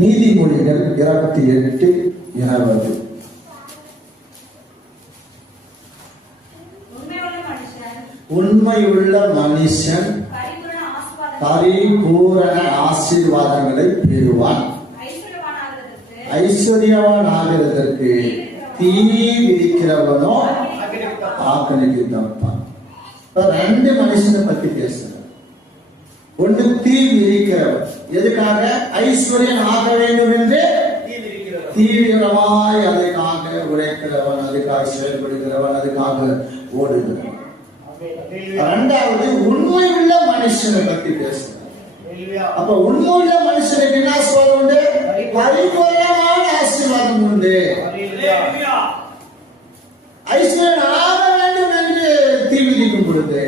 நீதிமொழிகள் 28:20. உண்மையுள்ள மனுஷன் பரிபூரண ஆசீர்வாதங்களை பெறுவான். ஐஸ்வர்யவான் ஆகிறதற்கு தீ விதிக்கிறவனோ ஆக்கணிக்கு தப்பான். ரெண்டு மனுஷனை பத்தி பேசுற. ஒன்று தீ விதிக்கிறவன். எதுக்காக? ஐஸ்வர்யன் ஆக வேண்டும் என்று தீவிரமாய் அதுக்காக உழைக்கிறவன், அதுக்காக செயல்படுகிறவன், அதுக்காக ஓடுகிறவன். இரண்டாவது உண்மை உள்ள மனுஷனை பத்தி பேசுற. அப்ப உண்மை உள்ள மனுஷனுக்கு என்ன ஆசீர்வாதம் உண்டு? பரிபூரணமான ஆசீர்வாதம் உண்டு. ஐஸ்வர்யன் ஆக வேண்டும் என்று தீ விதிக்கும் பொழுது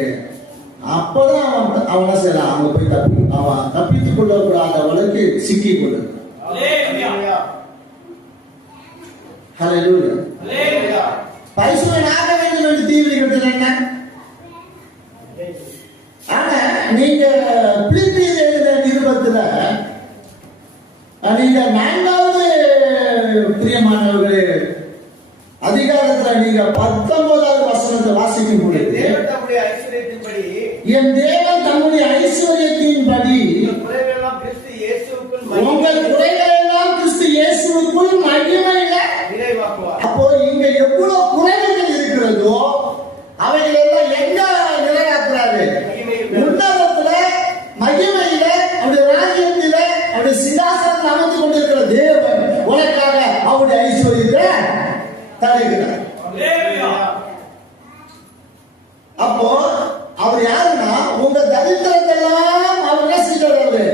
அப்பதான் அவன் செய்யலாம். அவங்க போய் அவன் தப்பித்துக் கொள்ளக்கூடாதவளுக்கு சிக்கி கொள்ள. ஐஸ்வர்யன் ஆக வேண்டும் என்று தீ விதிக்கிறது என்ன? ஆனா நீங்க பிலிப்பியர் எழுதின நிருபத்துல நீங்க 4வது பிரியமானவர்களே அதிகாரத்துல நீங்க 19வது வசனத்தை வாசிக்கும் பொழுது, என் தேவன் தம்முடைய ஐஸ்வர்யத்தின்படி உங்கள் குறைகள் எல்லாம் கிறிஸ்து இயேசுவுக்குள் மகிமையில. அப்போ இங்க எவ்வளவு குறைகள் இருக்கிறதோ அவைகள் எல்லாம் எங்க நிறைவேற்றுறாரு? உன்னதத்துல, மகிமையில, அவருடைய ராஜ்யத்தில, அவருடைய சிங்காசனத்தில் அமர்ந்து கொண்டிருக்கிற தேவன் உனக்காக அவருடைய ஐஸ்வர்யத்தை தருகிறார். அப்போ அவர் யாருன்னா உங்க தரித்திரத்தெல்லாம் அவர் என்ன செய்யறாரு?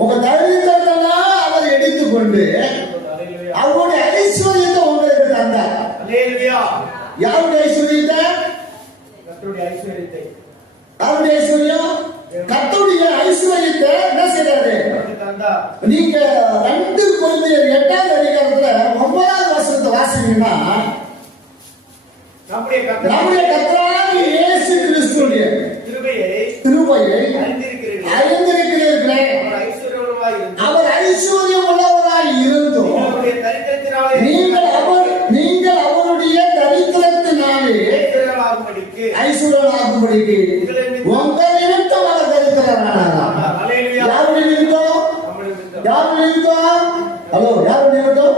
உங்க தரித்திரத்தெல்லாம் அவர் எடுத்துக்கொண்டு அவருடைய ஐஸ்வர்யத்தை உங்களுக்கு தந்தார். யாருடைய ஐஸ்வர்யத்தை? அவருடைய ஐஸ்வர்யம், கர்த்தருடைய ஐஸ்வர்யத்தை என்ன செய்யறாரு? நீங்க 2 கொரிந்தியர் 8வது அதிகாரத்துல 9வது வசனத்தை வாசிங்கன்னா, நம்முடைய கர்த்தராகிய இயேசு கிறிஸ்துவின் கிருபையை அறிந்திருக்கிறீர்களே, அவர் ஐஸ்வர்யம் உள்ளவராய் இருந்தும் நீங்கள் அவருடைய தரித்திரத்தினாலே ஐஸ்வர்யமாகும்படிக்கு உங்க நிமித்தம் அவர் தரித்திரனானாராம். யாருடைய நிமித்தம்? யாருடைய நிமித்தம்? ஹலோ, யாருடைய நிமித்தம்?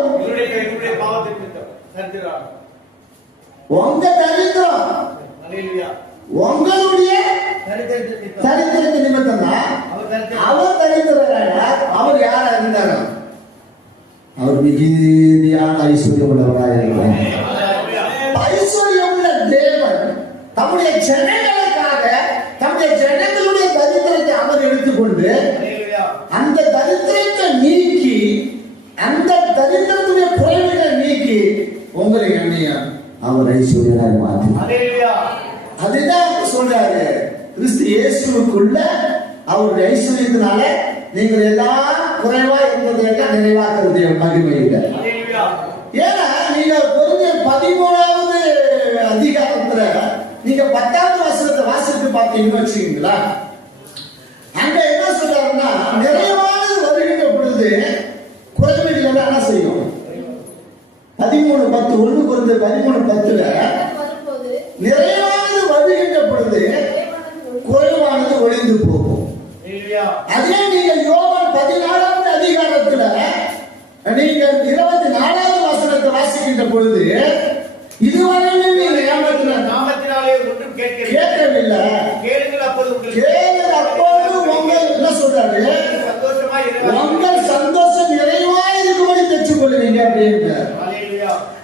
உங்க தரித்திரம், உங்களுடைய தரித்திரத்தின் நிமித்தம் தான் அவர் தரித்திரனானார். அவர் யாரா இருந்தாரோ அவர் மிகுதியான ஐஸ்வர்யம் உள்ளவராக இருக்கிறார். ஐஸ்வர்யம் உள்ள தேவன் தம்முடைய ஜனங்களுக்காக தம்முடைய ஜனங்களுடைய தரித்திரத்தை அவர் எடுத்துக்கொண்டு அந்த தரித்திரத்தை நீக்கி, அந்த தரித்திரத்துடைய குறைவுகளை நீக்கி உங்களை எண்ணியா அவர் ஐஸ்வர்யனாய் மாற்றி. அதுதான் சொல்றாரு, கிறிஸ்து இயேசுவுக்குள்ள அவருடைய ஐஸ்வர்யத்தினால நீங்கள் எல்லாம் குறைவா இருந்ததை நிறைவாக்குறது மகிமை இல்லை. ஏன்னா நீங்க கொரிந்தியர் 13வது அதிகாரத்துல நீங்க 10வது வசனத்தை வாசித்து பார்த்தீங்கன்னு வச்சுக்கீங்களா, அங்க என்ன சொல்றாருன்னா, நிறைவானது வருகின்ற பொழுது குறைவுகள் எல்லாம் என்ன செய்யும்? 13:10 1 கொரிந்தியர் 13:10ல நிறைவானது வருகின்ற பொழுது குறைவானது ஒளிந்து போகும். அதே நீங்க யோவான் 14வது அதிகாரத்துல நீங்க 24வது வசனத்தை வாசிக்கின்ற பொழுது, இதுவரையிலும் நீங்கள் நாமத்தினாலே ஒன்றும் கேட்கவில்லை, கேளுங்கள் அப்பொழுது உங்கள் என்ன சொல்றாரு? உங்கள் சந்தோஷம் நிறைவாய் இருக்கும்படி பெற்றுக் கொள்ளுவீங்க அப்படின்னு.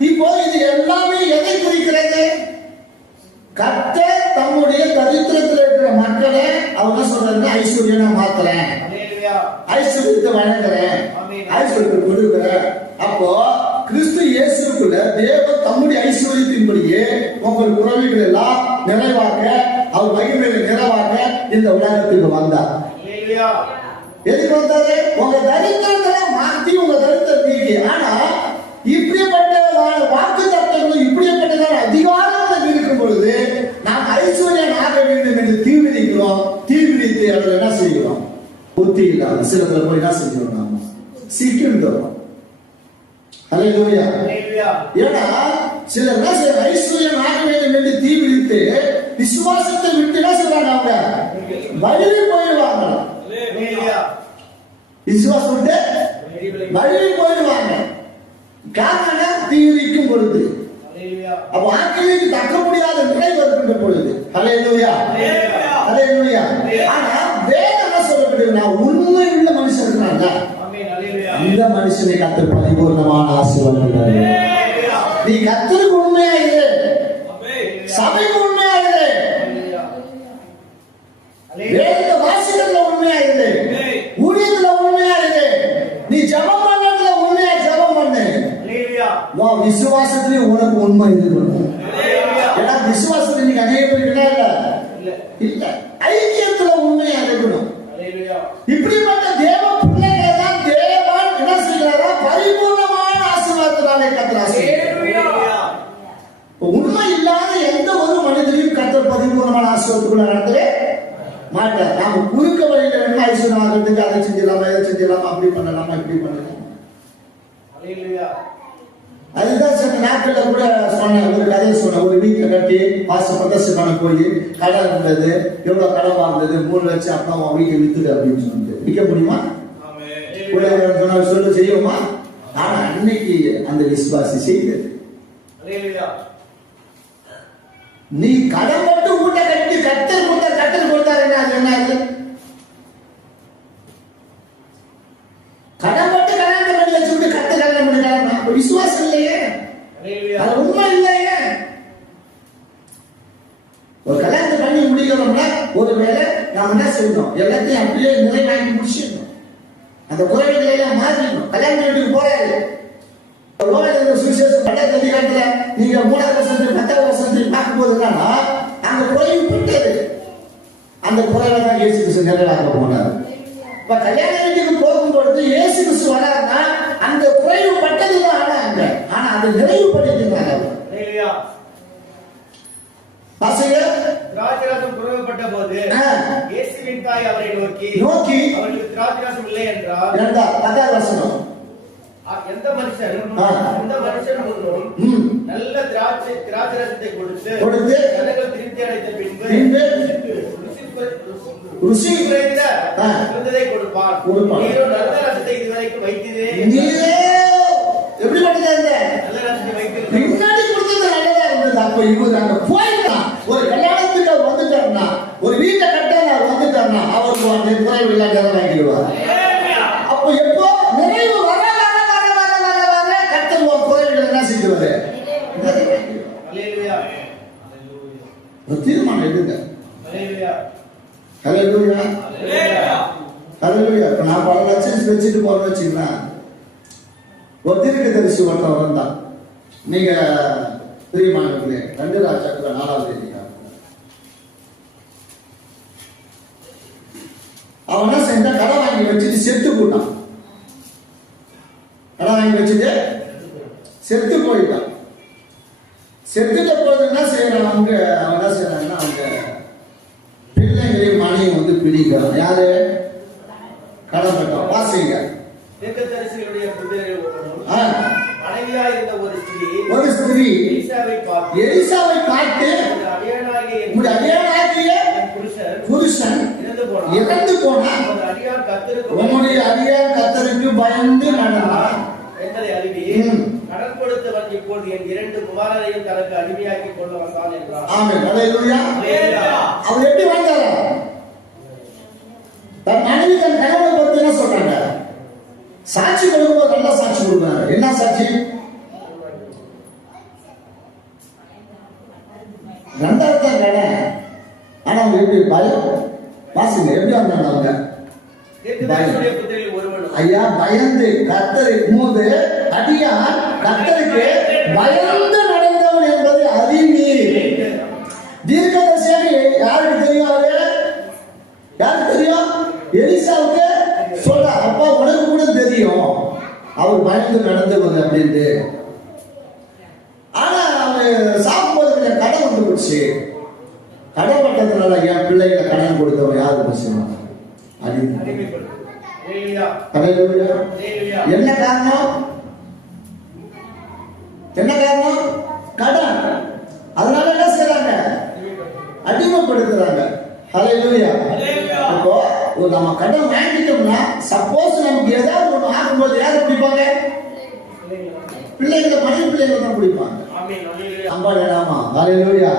இப்போ இது எல்லாமே எதை குறிக்கிறது? கர்த்தர் தம்முடைய தரித்திரத்தில் இருக்கிற மக்களை அவங்க சொல்றாங்க ஐஸ்வர்யனா மாத்துறேன், ஐஸ்வர்யத்தை வழங்குறேன், ஐஸ்வர்யத்தை கொடுக்கிறேன். அப்போ கிறிஸ்து இயேசுக்குள்ள தேவன் தம்முடைய ஐஸ்வர்யத்தின்படியே உங்கள் குறைவுகள் எல்லாம் நிறைவாக, அவர் மகிமையை நிறைவாக இந்த உலகத்துக்கு வந்தார். எதுக்கு வந்தாரு? உங்க தரித்திரத்தை மாற்றி உங்க தரித்திரத்தை நீக்கி. ஆனா இப்படிப்பட்ட வாக்கு தத்தங்களும் இப்படிப்பட்ட அதிகாரம் இருக்கும் பொழுது நாம் ஐஸ்வர்யன் ஆக வேண்டும் என்று தீவிரிக்கிறோம். தீவிரித்து அதில் என்ன செய்கிறோம்? புத்தி இல்லாத சிலத்துல போய் என்ன செஞ்சோம்? நாம சீக்கிரம் தரும். ஹல்லேலூயா. ஏன்னா சிலர் என்ன செய்ய ஐஸ்வர்யம் ஆக வேண்டும் என்று தீ விழித்து விசுவாசத்தை விட்டு என்ன செய்வாங்க, அவங்க வழியை போயிடுவாங்க. விசுவாசம் விட்டு வழியை போயிடுவாங்க. காரணம் தீவிரிக்கும் பொழுது, அப்ப ஆக்கிரமிக்கு தக்க முடியாத நிலை வருகின்ற பொழுது. ஹல்லேலூயா, ஹல்லேலூயா. ஆனா வேதம் என்ன சொல்லப்படுதுன்னா, உண்மை உள்ள மனுஷன் இருக்காங்க, இந்த மனுஷனை கர்த்தர் பரிபூர்ணமான ஆசீர்வாதம் தருவார். நீ கர்த்தருக்கு உண்மையா இரு, சபைக்கு உண்மையா இரு, வேத வாசிக்கிறதுல உண்மையா இரு, ஊழியத்துல உண்மையா இரு, நீ ஜெபம் பண்றதுல உண்மையா ஜெபம் பண்ணு. உன் விசுவாசத்திலே உனக்கு உண்மை இருக்கணும். ஏன்னா விசுவாசத்துல நீங்க அநேக பேர் இல்ல, ஐக்கியத்துல உண்மையா இருக்கணும். இப்படிப்பட்ட தேவ பிள்ளைகள் தான் தேவன் என்ன செய்கிறாரா, பரிபூர்ணமான ஆசீர்வாதத்தினாலே கர்த்தர் ஆசீர்வதிக்கிறார். உண்மை இல்லாத எந்த ஒரு மனிதரையும் கர்த்தர் பரிபூர்ணமான ஆசீர்வாதத்துக்குள்ள நடத்தவே மாட்டார். நாம குறுக்க வழியில என்ன ஐஸ்வர்யம் ஆகிறதுக்கு அதை செஞ்சிடலாமா, எதை செஞ்சிடலாமா, அப்படி பண்ணலாமா, இப்படி பண்ணலாம். அதுதான் சில நாட்கள்ல கூட சொன்ன ஒரு கதையை சொன்ன. ஒரு வீட்டை கட்டி பிரதர்ஷன் பண்ண போய் கடன் இருந்தது, எவ்வளவு கடன் வாங்குறது, 3 லட்சம், அப்பா உன் வீட்டை வித்துடு அப்படின்னு சொன்னது. விற்க முடியுமா? சொல்லு, செய்யுமா? ஆனா அன்னைக்கு அந்த விசுவாசி செய்தது. நீ கடன் போட்டு வீட்டை கட்டி கட்டல் கொடுத்தாரு, என்ன கடன் போட்டு கல்யாணம் பண்ணி வச்சுட்டு கல்யாணம் பண்ணிட்டாங்க. விசுவாசம் இல்லையே, அது உண்மை இல்லையே. ஒரு கல்யாணத்தை பண்ணி முடிக்கிறோம்னா ஒரு வேலை நாம என்ன செய்யணும், எல்லாத்தையும் அப்படியே நிறைவாக்கி முடிச்சிடணும். அந்த குறைகளை எல்லாம் மாற்றிடணும். கல்யாணம் வீட்டுக்கு போறாரு, சுவிசேஷம் பட்டாத்தி காட்டுல நீங்க 3வது வருஷத்துக்கு 10வது வருஷத்துக்கு பார்க்கும் போது என்னன்னா, அந்த குறைவு பட்டது, அந்த குறைவை தான் இயேசு கிறிஸ்து நிறைவாக்க போனார். இப்ப கல்யாண வீட்டுக்கு போகும்பொழுது இயேசு கிறிஸ்து வராருன்னா அந்த குறைவு பட்டதுதான் ஆனாங்க, ஆனா அதை நிறைவுபடுத்தினாங்க. திராட்சரசம் குறைவுபட்ட போது இயேசுவின் தாய் அவரை நோக்கி அவர்களுக்கு திராட்சரசம் இல்லை என்றார். 10வது வசனம். எந்த மனுஷன் நல்ல திராட்சரசத்தை கொடுத்து ஜனங்கள் திருப்தி அடைந்த பின்பு ருசி குறைந்த இருந்ததை கொடுப்பார். நீரோ நல்ல ரசத்தை இதுவரைக்கும் வைத்ததே. எப்படி பண்ணுறது? நல்ல ரசத்தை வைக்கிறது பின்னாடி கொடுத்தது நல்லதா இருந்தது. அப்ப இவர் அங்க போயிட்டான். ஒரு கல்யாணத்துக்கு அவர் வந்துட்டாருன்னா, ஒரு வீட்டை கட்ட வந்துட்டாருன்னா அவருக்கு அந்த குறைவு எல்லாம் நிறைவாக்கிடுவார். அப்போ எப்போ நிறைவு வர கர்த்தர் குறைவுகள் என்ன செய்வாரு? தீர்மானம் எடுங்க. ஹல்லேலூயா, ஹல்லேலூயா. நான் பல லட்சம் வச்சுட்டு போறேன்னு வச்சுங்களா, ஒரு தீர்க்கதரிசி ஒருத்தன் வந்தான். நீங்க பிரியமானவர்களே, 2 ராஜாக்கள் 4வது அதிகாரம். அவன் என்ன செஞ்சான், கடன் வாங்கி வச்சுட்டு செத்து போட்டான். கடன் வாங்கி வச்சுட்டு செத்து போயிட்டான். செத்துட்ட போது என்ன செய்யறான், அவன் என்ன செய்யறாங்கன்னா, அவங்க பிள்ளைங்களையும் மனையும் வந்து பிடிக்கிறான். யாரு? கடன் கட்டான். வாசிங்க. தீர்க்கதரிசிகளுடைய மனைவியா இருந்த ஒரு ஸ்திரீ எலிசாவை பார்த்து உம்முடைய அடியானாகிய புருஷன் இறந்து போனான், உம்முடைய அடியான் கர்த்தருக்கு பயந்து நடந்தான் என்பதை அறிவி கடன் கொடுத்தவன் இப்போது என் 2 குமாரரையும் தனக்கு அடிமையாக்கி கொள்ள வந்தான் என்றார். ஆமென், ஹல்லேலூயா. அவர் எப்படி வந்தாரா? தன் மனைவி தன் கணவனை பத்தி என்ன சொல்றாங்க? சாட்சி கொடுக்கும்போது நல்ல சாட்சி கொடுக்குறாங்க. என்ன சாட்சி? 2வது தான் கடன். ஆனா அவங்க எப்படி பயம்? வாசிங்க, எப்படி வந்தாங்க அவங்க? ஐயா பயந்து கர்த்தரை மூது அடியான் கர்த்தருக்கு பயந்து நடந்தவன் என்பது அறிவி. தீர்க்கதரிசியாக யாருக்கு தெரியும்? அவரு யாருக்கு தெரியும்? எலிசாவுக்கு சொல்ற. அப்பா உனக்கு கூட தெரியும் அவர் பயந்து நடந்தவர் அப்படின்ட்டு. ஆனா அவன் சாப்பிடும்போது கொஞ்சம் கடன் வந்து போச்சு. கடன் பட்டதுனால என் பிள்ளைகளை கடன் கொடுத்தவன் யாரு? ஹalleluya. என்ன காரணம்? என்ன காரணம்? கடன். அதனால என்ன செய்றாங்க? அடிமைப்படுத்துறாங்க. ஹalleluya. அப்போ நம்ம கடன் வாங்கிட்டோம்னா சப்போஸ் நமக்கு ஏதாவது ஒண்ணு ஆகும்போது யாரை பிடிப்பாங்க? பிள்ளைகளை, மனைவி பிள்ளைகளை தான் பிடிப்பாங்க. அம்பாடலாமா? ஹalleluya.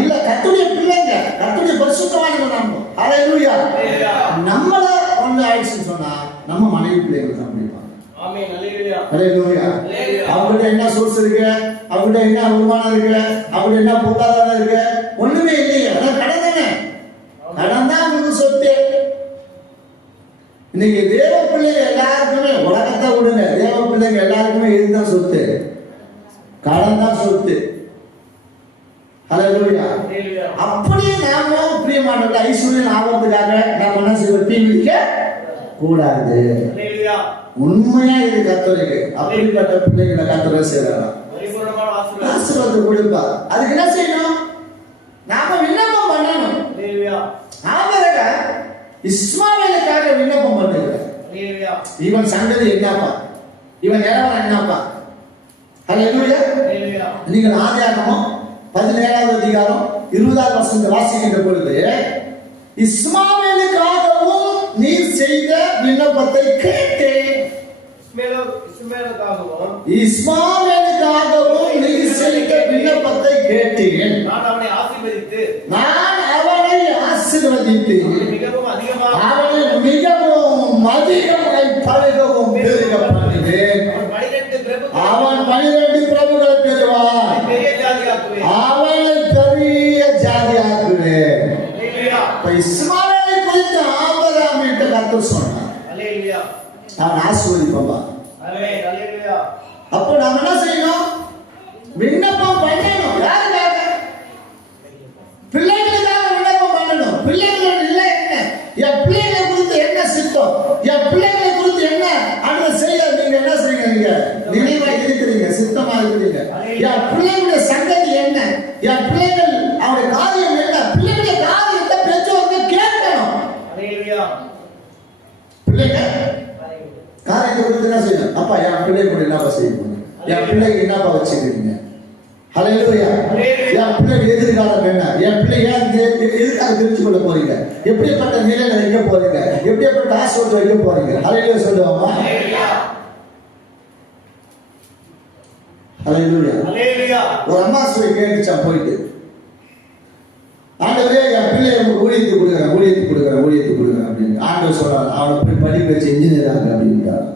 இல்ல கர்த்தருடைய பிள்ளைங்க, கர்த்தருடைய பரிசுத்தவான்கள் நாம. ஹalleluya. நம்மள ஒண்ணு ஆயிடுச்சுன்னு சொன்னா நம்ம மனைவி பிள்ளைகளை தான் பிடிப்பாங்க. ஹalleluya. அவங்கள்ட்ட என்ன சோர்ஸ் இருக்கு, அவங்கள்ட்ட என்ன வருமானம் இருக்கு, அவங்கள்ட்ட என்ன பொருளாதாரம் இருக்கு, ஒண்ணுமே இல்லையே. அதான் கடன் தானே. கடன் தான் உங்களுக்கு சொத்து. இன்னைக்கு தேவ பிள்ளைங்க எல்லாருக்குமே, உலகத்தை விடுங்க, தேவ பிள்ளைங்க எல்லாருக்குமே இதுதான் சொத்து, கடன் தான் சொத்து. ஹalleluya. அப்படியே நாம பிரியமானவர்களே ஐஸ்வர்யம் ஆவறதுக்காக நாம என்ன செய்வோம்? தீவிக்க கூடாது. உண்மையா இது கர்த்தருக்கு அப்படிப்பட்ட பிள்ளைகளை கர்த்தர் செய்றாரா? ஆசீர்வாதம் கொடுப்பா. அதுக்கு என்ன செய்யணும்? நாம விண்ணப்பம் பண்ணணும். ஆபிரகாம் இஸ்மாவேலுக்காக விண்ணப்பம் பண்ணுகிறார். இவன் சங்கதி என்னப்பா, இவன் நிலவரம் என்னப்பா? ஹalleluya. நீங்கள் ஆதியாகமம் 17வது அதிகாரம் 20வது வசனத்தை வாசிக்கின்ற பொழுது இஸ்மாவேலுக்காகவும் நீ செய்த விண்ணப்பத்தை கேட்டேன். இஸ்மாவேலுக்காகவும் நீ செய்த விண்ணப்பத்தை கேட்டேன். நான் அவனை ஆசீர்வதித்து அவனை மிகவும் அதிகமாய் பழுகவும் பெருக பண்ணினேன். அவன் 12 பிரபுகளை பெறுவான். அவனை பெரிய ஜாதியாக்குவேன். இஸ்மாவேலை குறித்து ஆபிரகாமிட்ட கர்த்தர் சொன்னார், நான் ஆசீர்வதிப்பேன்பா. அப்போ நாம என்ன செய்யணும்? விண்ணப்பம் பண்ணணும். யாருக்காக? பிள்ளைகளுக்காக விண்ணப்பம் பண்ணணும். பிள்ளைகளோட இல்லை என்ன, என் பிள்ளைகளை குறித்து என்ன சித்தம், என் பிள்ளைகளை குறித்து என்ன அதை செய்ய நீங்க என்ன செய்யுங்க? நினைவா இருக்கிறீங்க, சித்தமா இருக்கிறீங்க. என் பிள்ளைகளுடைய சங்கதி என்ன, என் பிள்ளைகள் அவருடைய காரியம் என்ன, பிள்ளைகளுடைய காரியத்தை பெற்றோர்கள் கேட்கணும். பிள்ளைங்க காரியத்தை குறித்து என்ன செய்யணும்? அப்பா என் பிள்ளை கூட என்னப்பா செய்யணும், என் பிள்ளைக்கு என்னப்பா வச்சுக்கிறீங்க? ஹalleluya. என் பிள்ளை எதிர்காலம் என்ன, என் பிள்ளை எதுக்காக தெரிஞ்சு கொள்ள போறீங்க, எப்படிப்பட்ட நிலையில வைக்க போறீங்க, எப்படிப்பட்ட ஆசீர்வாதம் வைக்க போறீங்க? ஹalleluya சொல்லுவாமா? ஹalleluya. ஒரு அம்மா சொல்லி கேட்டுச்சா போயிட்டு, ஆண்டவரே என் பிள்ளைய ஊழியத்துக்கு கொடுக்குறேன் அப்படின்னு. ஆண்டவர் சொல்றாரு, அவனை போய் படிக்க வச்சு இன்ஜினியர் ஆக அப்படின்ட்டார்.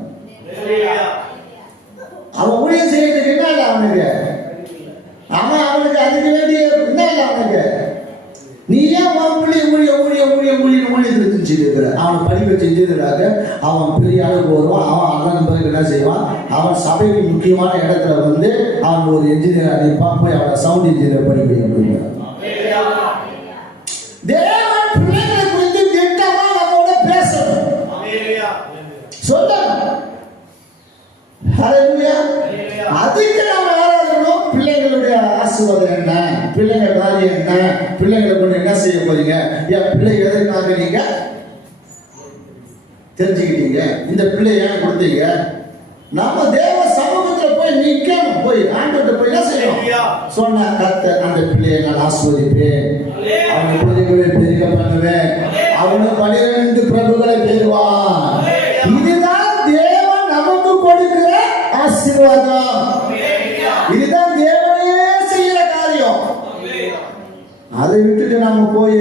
அவன் ஊழியம் செய்யறதுக்கு என்ன இல்லை அவனுக்கு, அவனுக்கு அதுக்கு வேண்டிய என்ன இல்லை அவனுக்கு. நீ ஏன் உன் பிள்ளை ஊழியத்துக்கு செஞ்சுட்டு அவனை படிக்க வச்சு இன்ஜினியர் ஆக, அவன் பெரிய அளவுக்கு வருவான். அவன் அதன் பிறகு என்ன செய்வான்? அவன் சபைக்கு முக்கியமான இடத்துல வந்து அவன் ஒரு என்ஜினியர் அனுப்பான், போய் அவனை சவுண்ட் இன்ஜினியர் படிக்க அப்படிங்கிறான். தேவன் பிள்ளைகளை குறித்து திட்டமா நம்மோட பேசணும், சொல்லணும். ஹalleluya. அதுக்கு நம்ம யாராவது பிள்ளைங்களுடைய ஆசீர்வாதம் என்ன, பிள்ளைங்க காரியம் என்ன, பிள்ளைங்களை கொண்டு என்ன செய்ய போறீங்க, என் பிள்ளை எதற்காக நீங்க தெரிஞ்சுக்கிட்டீங்க, இந்த பிள்ளை ஏன் கொடுத்தீங்க? நம்ம தேவ சமூகத்துல போய் நிக்கணும், போய் ஆண்டவர்கிட்ட போய் என்ன செய்யணும்? சொன்ன கர்த்தர் அந்த பிள்ளையை நான் ஆசீர்வதிப்பேன், அவனை பிள்ளைகளை பெருக பண்ணுவேன், அவனை 12 பிரபுகளை பெறுவான். இதுதான் தேவன் நமக்கு கொடுக்கிற ஆசீர்வாதம். இதுதான் தேவனே செய்யற காரியம். அதை விட்டுட்டு நம்ம போய்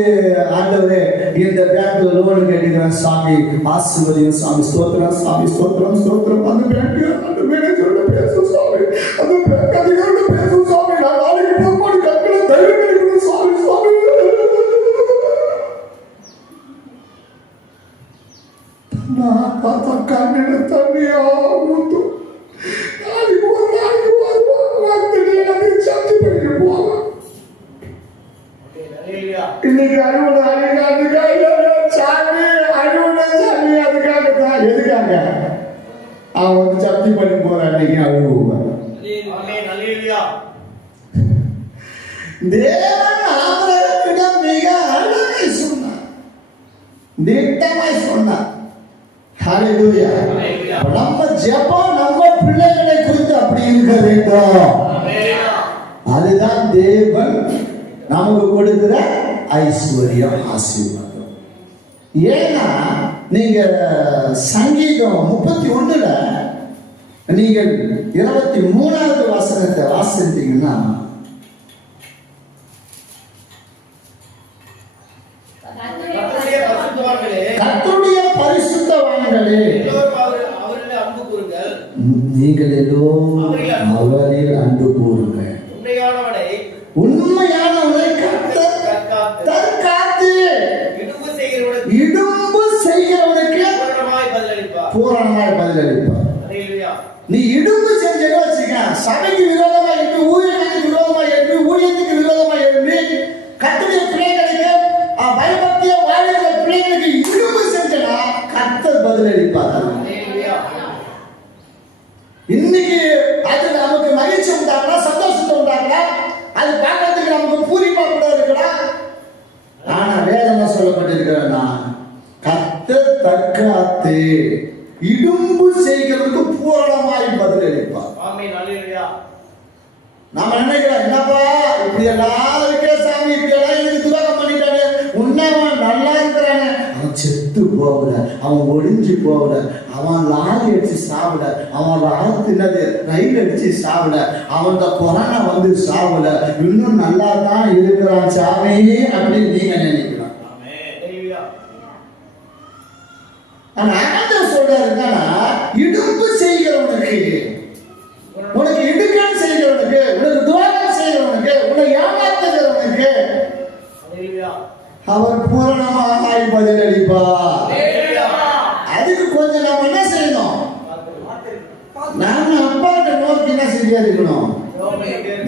ஆண்டவரே இந்த பேங்க்ல லோன் கேட்டுக்கிறேன் சாமி, ஆசீர்வதியும் சாமி, ஸ்தோத்திரம் சாமி, ஸ்தோத்திரம் ஸ்தோத்திரம். அந்த பேங்க் அந்த மேனேஜரோட பேசும் சாமி, அந்த பேங்க் அதிகாரியோட பேசும் சாமி, நான் நாளைக்கு போய் கற்களை தயவு கிடைக்கணும் சாமி சாமி. நான் பார்த்தா கண்ணிட தண்ணியா ஊத்தும். நாளைக்கு ஒரு நாளைக்கு வந்து அதை சர்ச்சை பண்ணிட்டு போவேன். இன்னைக்கு அறுவடை அதுக்காக சாமி, அறுவடை சாமி அதுக்காக தான். எதுக்காக? அவன் வந்து சப்தி பண்ணி போறான். அன்னைக்கு அழுவான். தேவன் ஆபிரகாமிடம் மிக அழகாய் சொன்னார், திட்டமாய் சொன்னார். ஹalleluya. நம்ம ஜெபம் நம்ம பிள்ளைகளை குறித்து அப்படி இருக்க வேண்டும். அதுதான் தேவன் நமக்கு கொடுக்கிற ஐஸ்வர்யம், ஆசீர்வாதம். ஏன்னா நீங்க சங்கீதம் 31ல நீங்கள் 23வது வசனத்தை வாசித்தீங்கன்னா, கர்த்தருடைய பரிசுத்தவான்களே நீங்கள் எல்லோரும் அவரில் அன்பு கூறுங்கள். உண்மையானவனை கர்த்தர் தற்காத்து இடும்பு செய்கிறவனுக்கு பூரணமாய் பதிலளிப்பார். நீ இடும்பு செஞ்சேன்னு வச்சுக்க, சபைக்கு விரோதமா எழுப்பி, ஊழியத்துக்கு விரோதமா எழுப்பி, ஊழியத்துக்கு விரோதமா எழுப்பி, கர்த்தருடைய பிள்ளைகளுக்கு பயபக்திய வாழ்கிற பிள்ளைகளுக்கு இடும்பு செஞ்சனா கர்த்தர் பதிலளிப்பார். இன்னைக்கு அது நமக்கு மகிழ்ச்சி உண்டாக்கலாம், சந்தோஷத்தை உண்டாக்கலாம், அது பார்க்கறதுக்கு நமக்கு பூரிப்பா கூட இருக்கலாம். ஆனா வேதனை சொல்லப்பட்டிருக்கிறேன்னா, கர்த்தர் தற்காத்து இடும்பு செய்கிறதுக்கு பூரணமாய் பதிலளிப்பார். நாம நினைக்கிறோம், என்னப்பா இப்படி எல்லாம் இருக்கிற சாமி, இப்படி எல்லாம் எனக்கு துரோகம் பண்ணிட்டாரு, உன்னவன் நல்லா இருக்கிறானே, அவன் செத்து போகல, அவன் ஒளிஞ்சு போகல, அவன் லாரி அடிச்சு சாப்பிட, அவன் தின்னது ரயில் அடிச்சு சாப்பிட, அவன் கொரோனா வந்து சாப்பிட, இன்னும் நல்லா தான் இருக்கிறான் சாமி அப்படின்னு நீங்க நினைக்கலாம். ஆனா ஆண்டவர் சொல்றாருன்னா, இடும்பு செய்கிறவனுக்கு, உனக்கு இடுக்கன் செய்கிறவனுக்கு, உனக்கு துரோகம் செய்கிறவனுக்கு, உன்னை ஏமாத்துகிறவனுக்கு அவர் பூரணமாக பதிலளிப்பார். அதுக்கு கொஞ்சம் நாம என்ன செய்யணும்? நாம அப்பாட்ட நோக்கி என்ன செஞ்சா இருக்கணும்?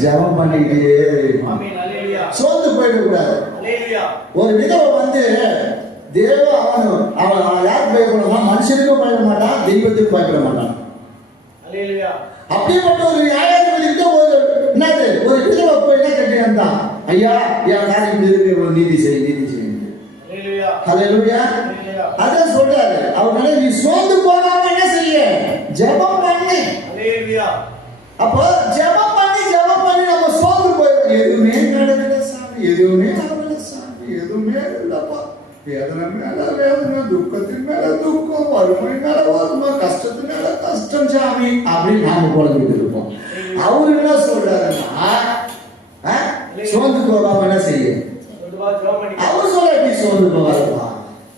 ஜெபம் பண்ணிக்கிட்டே இருக்கணும். சோர்ந்து போயிடக்கூடாது. ஒரு விதவை வந்து தேவ அவன் யாருக்கு பயப்படலாம்? மனுஷனுக்கும் பயப்பட மாட்டான், தெய்வத்துக்கு பயப்பட மாட்டான். அப்படிப்பட்ட ஒரு நியாயாதிபதிக்கிட்ட என்னது ஒரு விதவை போய் என்ன கேட்டு வந்தான், ஐயா என் காரியம் இருக்கு, ஒரு நீதி செய், நீதி செய். ஹல்லேலூயா. அதான் சொல்றாரு, அவனால நீ சோர்ந்து போகாம என்ன செய்ய? ஜெபம் பண்ணு. அப்போ ஜெபம் பண்ணி நம்ம சோர்ந்து போயிடும். எதுவுமே நடக்கல சாமி, எதுவுமே நடக்கல சாமி, எதுவுமே இல்லப்பா, வேதனை மேல வேதனை, துக்கத்தின் மேல துக்கம், வறுமை மேல வறுமை, கஷ்டத்தின் மேல கஷ்டம் சாமி அப்படின்னு நாம குழந்தைட்டு இருப்போம். அவரு என்ன சொல்றாருன்னா, சோர்ந்து போகாம என்ன செய்ய? அவர் சொல்ல, நீ சோர்ந்து போகாதப்பா,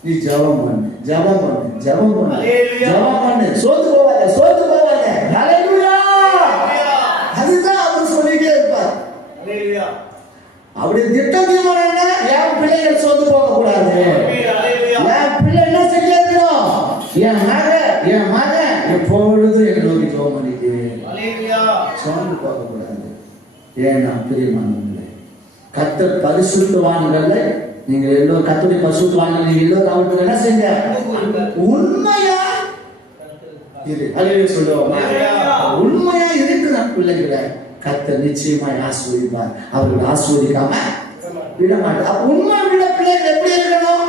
நீ ஜெபம் பண்ணு, ஜெபம் பண்ணு, ஜெபம் பண்ணு, ஜெபம் பண்ணு, சோர்ந்து போகாத, சோர்ந்து போகாத. ஹல்லேலூயா. அதுதான் அவர் சொல்லிட்டே இருப்பார். அப்படி திட்டம் தீர்மானம் என்ன? என் பிள்ளைகள் சோர்ந்து போக கூடாது, என் பிள்ளை என்ன செஞ்சு இருக்கணும், என் மகன் எப்பொழுதும் என்னை நோக்கி ஜெபம் பண்ணிட்டு சோர்ந்து போக கூடாது. ஏன்னா பிரியமானவர்களே, கர்த்தர் பரிசுத்தவான்களை நீங்க எல்லோரும் கர்த்தருடைய பரிசுத்தவான்கள் நீங்க எல்லோரும் அவருக்கு என்ன செஞ்ச? உண்மையா இரு. ஹல்லேலூயா சொல்லுவோம். உண்மையா இருக்கிற பிள்ளைகளை கர்த்தர் நிச்சயமாய் ஆசீர்வதிப்பார். அவர்கள் ஆசீர்வதிக்காம விட மாட்டார். உண்மை உள்ள பிள்ளைகள் எப்படி இருக்கணும்?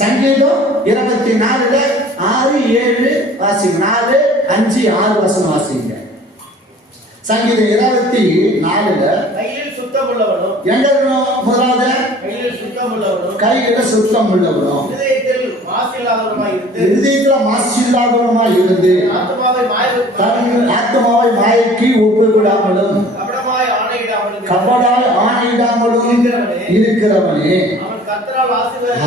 சங்கீதம் 24 6 7 வாசிங்க. 4 5 6 வசனம் வாசிங்க. சங்கீதம் 24 கையில் சுத்தம் உள்ளவனும், எங்க இருக்கணும்? முதலாவது கையில் சுத்தம் உள்ளவனும், கையில சுத்தம் உள்ளவனும், இதயத்தில் மாசில்லாதவனுமாய் இருந்து, இதயத்துல மாசில்லாதவனுமாய் இருந்து, தன் ஆத்மாவை மாயைக்கு ஒப்புவிடாமலும் கபடாய் ஆணையிடாமலும் இருக்கிறவனே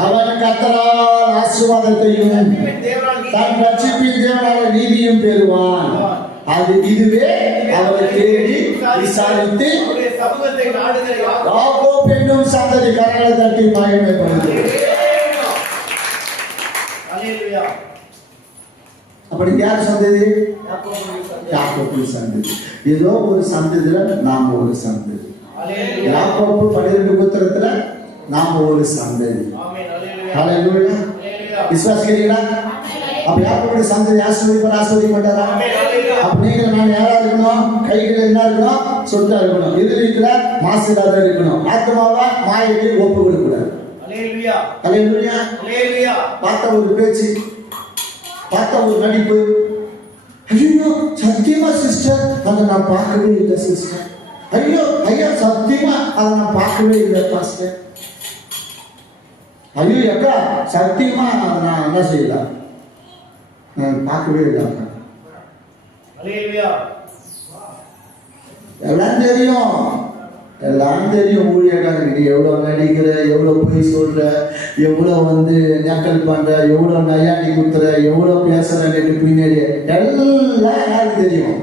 அவன் கர்த்தரால் ஆசீர்வாதத்தையும் தன் ரட்சிப்பின் தேவனால நீதியும் பெறுவான். இதுவே அவரை தேடி விசாரித்து யாக்கோபு என்னும் சந்ததி கரங்களை தட்டி மகிமைப்படுகிறது. அப்படி யார் சந்ததி? யாக்கோபு சந்ததி. ஏதோ ஒரு சந்ததியில நாம ஒரு சந்ததி. யாக்கோபு 12 புத்திரத்துல நாம ஒரு சந்ததி. ஹல்லேலூயா. விசுவாசிக்கிறீங்களா? அப்ப யாக்கோபுடைய சந்ததி ஆசீர்வதிப்பார், ஆசீர்வதிக்க மாட்டாரா? அப்ப நீங்க நான் யாரா இருக்கணும்? கைகள் என்ன இருக்கணும்? சொத்தா இருக்கணும். இதயத்துல மாசு இல்லாத இருக்கணும். ஆத்மாவா மாயைக்கு ஒப்பு கொடுக்க கூடாது. ஹல்லேலூயா. ஹல்லேலூயா. பார்த்த ஒரு பேச்சு பார்த்தா ஒரு நடிப்பு. ஐயோ சத்தியமா சிஸ்டர் அதை நான் பார்க்கவே இல்லை சிஸ்டர். ஐயோ ஐயா சத்தியமா அதை நான் பார்க்கவே இல்லை பாஸ்டர். ஐயோ அக்கா சத்தியமா நான் என்ன செய்யலாம், நான் பார்க்கவே இல்லை அக்கா. எல்லாம் தெரியும், எல்லாம் தெரியும். ஊழியக்காரங்க நீ எவ்வளவு நடிக்கிற, எவ்வளவு பொய் சொல்ற, எவ்வளவு நக்கல் பண்ற, எவ்வளவு நையாண்டி குத்துற, எவ்வளவு பேசுறேன்னு பின்னாடி எல்லாம் யாருக்கு தெரியும்.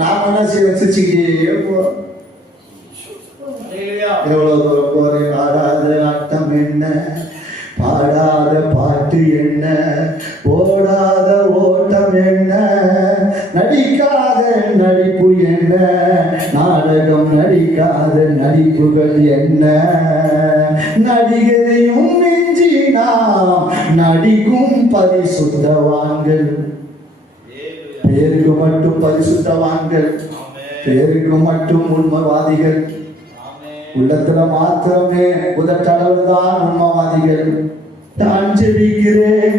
நான் என்ன செய்ய வச்சுக்கிட்டே போ. எவ்வளவு தூரம் போறேன், ஆடாத ஆட்டம் என்ன, பாடாத பாட்டு என்ன, ஓடாத ஓட்டம் என்ன, நடிக்காத நடிப்பு என்ன, நாடகம் நடிக்காத நடிப்புகள் என்ன, நடிகரையும் மிஞ்சி நாம் நடிக்கும் பரிசுத்தவான்கள். பேருக்கு மட்டும் பரிசுத்தவான்கள், பேருக்கு மட்டும் உண்மைவாதிகள், உள்ளத்துல மாத்திரமே உதட்டளவு தான் உண்மைவாதிகள். நான் ஜெபிக்கிறேன்,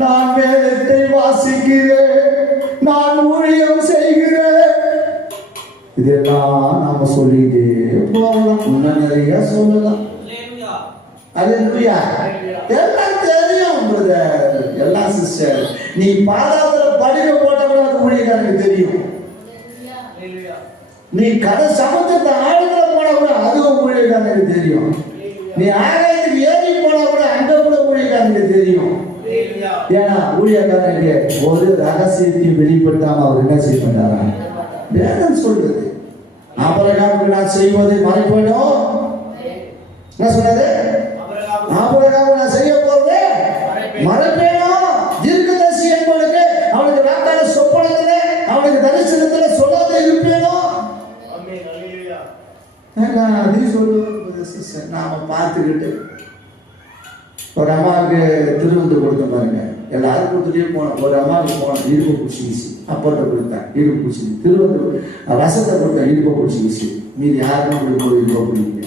நான் வேதத்தை வாசிக்கிறேன், நான் ஊழியம் செய்கிறேன், இதெல்லாம் நாம சொல்லிட்டே போகலாம். இன்னும் நிறைய சொல்லலாம். அல்லேலூயா. எல்லாம் தெரியும் பிரதர், எல்லாம் சிஸ்டர். நீ பாதாளத்துல படுகை போட்டவங்க ஊழியக்காரனுக்கு தெரியும். நீ கடை சமுத்திரத்தை ஆழத்துல போனா கூட அதுவும் ஊழியக்காரனுக்கு தெரியும். நீ ஆகாயத்துக்கு ஏறி போனா கூட அங்க கூட ஊழியக்காரனுக்கு தெரியும். ஏன்னா ஊழியக்காரனுக்கு ஒரு ரகசியத்தை வெளிப்படுத்தாம அவர் என்ன செய்ய மாட்டாரா? வேதம் சொல்றது. ஆபிரகாமுக்கு நான் செய்வதை மறைப்பேனோ, என்ன சொன்னது? ஆபிரகாமுக்கு நான் செய்ய போறது மறைப்பேனோ. தீர்க்கதரிசி என்பவனுக்கு அவனுக்கு வாக்காள சொப்பனத்திலே அவனுக்கு தரிசனத்திலே சொல்லாத இருப்பேனோ. அதையும் சொல்லுவோம் சிஸ்டர். நாம பார்த்துக்கிட்டு ஒரு அம்மாவுக்கு திருவந்து கொடுத்த பாருங்க, எல்லாரும் கொடுத்துட்டே போனோம். ஒரு அம்மாவுக்கு போனோம், இடுப்பு பிடிச்சிக்கிச்சு. அப்பட்ட கொடுத்தேன், இடுப்பு பிடிச்சி. திருவந்து ரசத்தை கொடுத்தேன், இடுப்பை பிடிச்சிக்கிச்சு. மீதி யாருக்கும் கொடுக்கும்போது இடுப்பை பிடிக்க.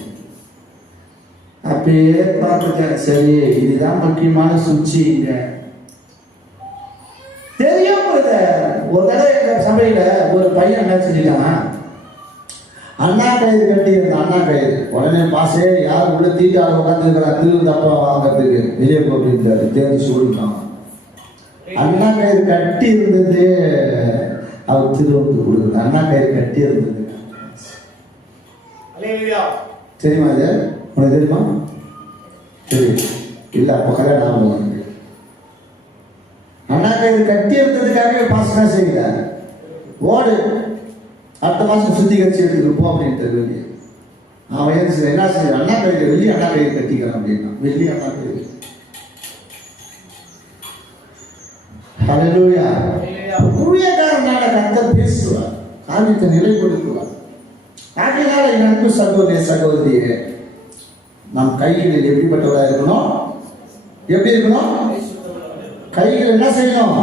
அப்பயே பார்த்துட்டேன், சரி இதுதான் முக்கியமான சுச்சி. இங்க தெரியும். ஒரு தடவை எங்க சபையில ஒரு பையன் என்ன செஞ்சுட்டான், அண்ணா கயிறு கட்டி இருந்த அண்ணா கயிறு. உடனே பாசே யார் உள்ள தீட்டால உட்காந்துருக்கிறா திரு தப்பா வாங்கிறதுக்கு வெளியே போட்டு தேர்ச்சி கொடுத்தான். அண்ணா கயிறு கட்டி இருந்தது, அவர் திருவந்து கொடுக்குது. அண்ணா கயிறு கட்டி இருந்தது. தெரியுமா? அது உனக்கு தெரியுமா? சரி இல்ல அப்ப கல்யாணம். அண்ணா கயிறு கட்டி இருந்ததுக்காகவே பாசனா செய்யல, ஓடு அடுத்த மாசம் சுத்திகரிச்சு எடுத்துட்டு போ அப்படின்ட்டு. அவன் என்ன செய்ய, அண்ணா கயிறு வெள்ளி அண்ணா கயிறு கட்டிக்கிறான் அப்படின்னா. வெள்ளி அண்ணா கயிறு. ஹல்லேலூயா. ஊழியக்காரனால கர்த்தர் பேசுவார், காரியத்தை நிலைப்படுத்துவார். ஆகையினால என் அன்பு சகோதரிய சகோதரியே, நம் கைகளில் எப்படிப்பட்டவராக இருக்கணும்? எப்படி இருக்கணும்? கைகள் என்ன செய்யணும்?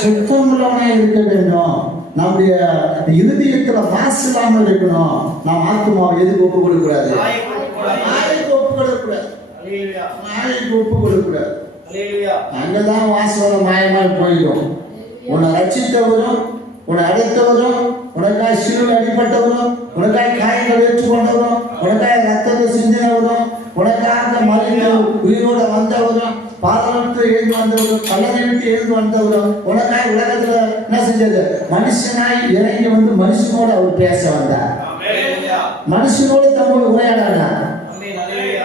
சுத்தமுள்ளவனாக இருக்க வேண்டும். நம்முடைய இருதயத்துல மாசு இல்லாமல் இருக்கணும். நாம் ஆத்மாவை எதுக்கு ஒப்பு கொடுக்கூடாது? நாளைக்கு ஒப்பு கொடுக்கூடாது. நாளைக்கு ஒப்பு கொடுக்கூடாது. அங்கதான் வாசம் மாயமாய் போயிடும். உன்னை ரட்சித்தவரும், உன்னை அடைத்தவரும், உனக்காய் சிலுவை அடிப்பட்டவரும், உனக்காய் காயங்கள் ஏற்றுக்கொண்டவரும், உனக்காய் ரத்தத்தை சிந்தினவரும், உனக்காக மறித்து உயிரோட வந்தவரும், பாதளத்தை எழுந்து வந்தவரும், கல்லறை விட்டு எழுந்து வந்தவரும், உனக்காய் உலகத்துல என்ன செஞ்சது? மனுஷனாய் இறங்கி மனுஷனோட அவர் பேச வந்தார். மனுஷனோடு தம்மோடு உரையாடார்.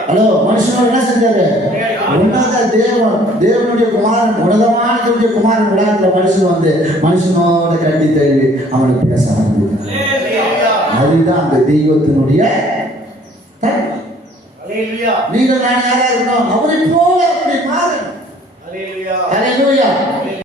ஹலோ, மனுஷனோடு என்ன செஞ்சாரு? உன்னத தேவனுடைய குமாரன், உன்னதமான குமாரன் உலகத்துல மனுஷன் மனுஷனோட கட்டி தள்ளி அவனுக்கு பேச ஆரம்பித்தார். அதுதான் அந்த தெய்வத்தினுடைய தன்மை. நீங்கள் நான் யாரா இருக்கணும், அவரை போல அப்படி மாறணும். ஹல்லேலூயா.